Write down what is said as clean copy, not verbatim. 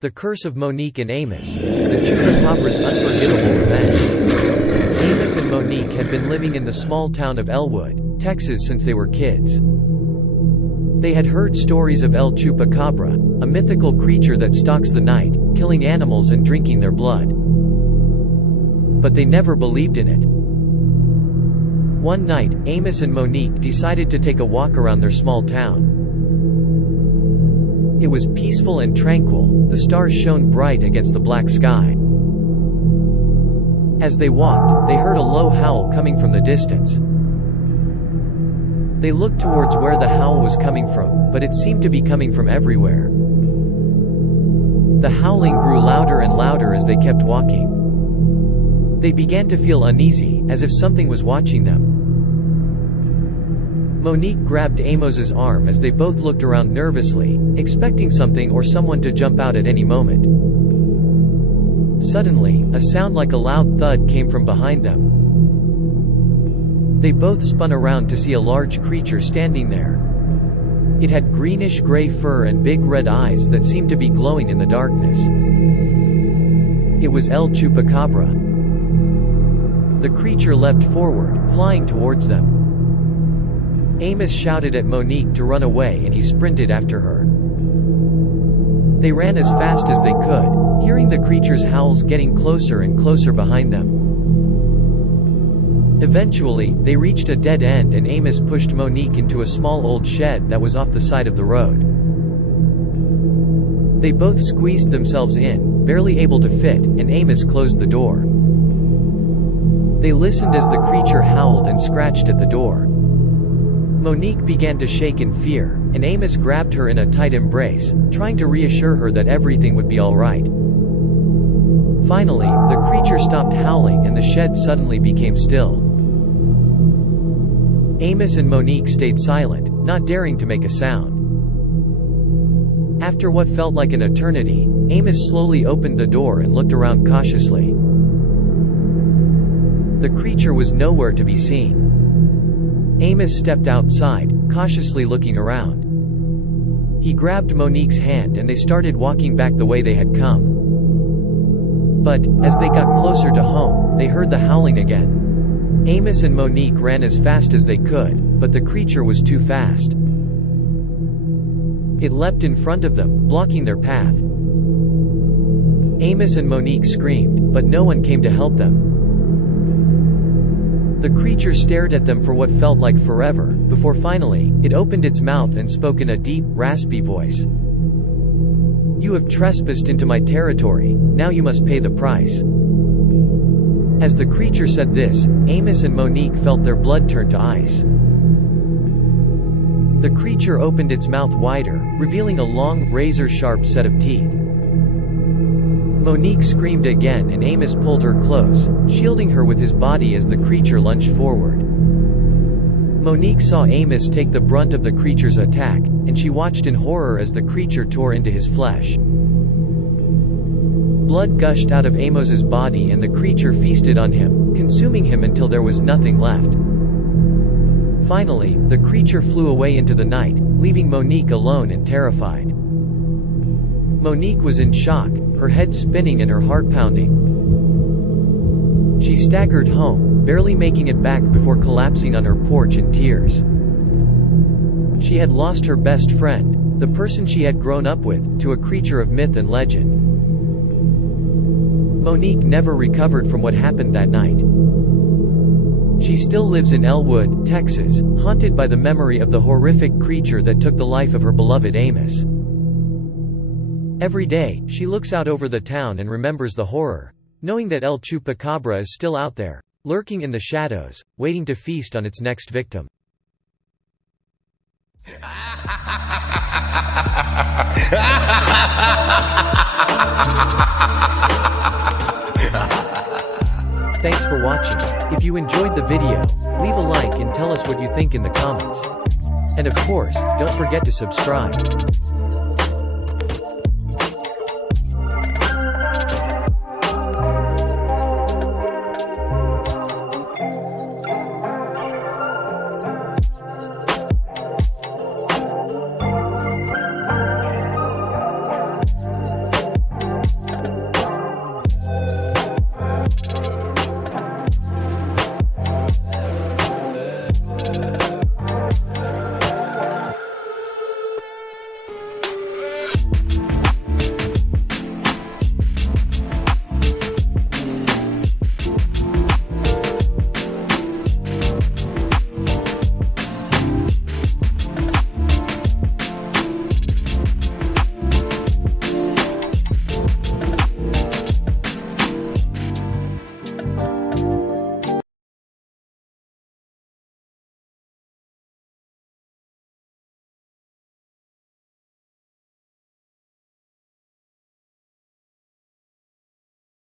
The Curse of Monique and Amos, the Chupacabra's unforgettable revenge. Amos and Monique had been living in the small town of Elwood, Texas since they were kids. They had heard stories of El Chupacabra, a mythical creature that stalks the night, killing animals and drinking their blood. But they never believed in it. One night, Amos and Monique decided to take a walk around their small town. It was peaceful and tranquil, the stars shone bright against the black sky. As they walked, they heard a low howl coming from the distance. They looked towards where the howl was coming from, but it seemed to be coming from everywhere. The howling grew louder and louder as they kept walking. They began to feel uneasy, as if something was watching them. Monique grabbed Amos's arm as they both looked around nervously, expecting something or someone to jump out at any moment. Suddenly, a sound like a loud thud came from behind them. They both spun around to see a large creature standing there. It had greenish-gray fur and big red eyes that seemed to be glowing in the darkness. It was El Chupacabra. The creature leapt forward, flying towards them. Amos shouted at Monique to run away and he sprinted after her. They ran as fast as they could, hearing the creature's howls getting closer and closer behind them. Eventually, they reached a dead end and Amos pushed Monique into a small old shed that was off the side of the road. They both squeezed themselves in, barely able to fit, and Amos closed the door. They listened as the creature howled and scratched at the door. Monique began to shake in fear, and Amos grabbed her in a tight embrace, trying to reassure her that everything would be all right. Finally, the creature stopped howling and the shed suddenly became still. Amos and Monique stayed silent, not daring to make a sound. After what felt like an eternity, Amos slowly opened the door and looked around cautiously. The creature was nowhere to be seen. Amos stepped outside, cautiously looking around. He grabbed Monique's hand and they started walking back the way they had come. But, as they got closer to home, they heard the howling again. Amos and Monique ran as fast as they could, but the creature was too fast. It leapt in front of them, blocking their path. Amos and Monique screamed, but no one came to help them. The creature stared at them for what felt like forever, before finally, it opened its mouth and spoke in a deep, raspy voice. "You have trespassed into my territory, now you must pay the price." As the creature said this, Amos and Monique felt their blood turn to ice. The creature opened its mouth wider, revealing a long, razor-sharp set of teeth. Monique screamed again and Amos pulled her close, shielding her with his body as the creature lunged forward. Monique saw Amos take the brunt of the creature's attack, and she watched in horror as the creature tore into his flesh. Blood gushed out of Amos's body and the creature feasted on him, consuming him until there was nothing left. Finally, the creature flew away into the night, leaving Monique alone and terrified. Monique was in shock, her head spinning and her heart pounding. She staggered home, barely making it back before collapsing on her porch in tears. She had lost her best friend, the person she had grown up with, to a creature of myth and legend. Monique never recovered from what happened that night. She still lives in Elwood, Texas, haunted by the memory of the horrific creature that took the life of her beloved Amos. Every day, she looks out over the town and remembers the horror, knowing that El Chupacabra is still out there, lurking in the shadows, waiting to feast on its next victim. Thanks for watching. If you enjoyed the video, leave a like and tell us what you think in the comments. And of course, don't forget to subscribe.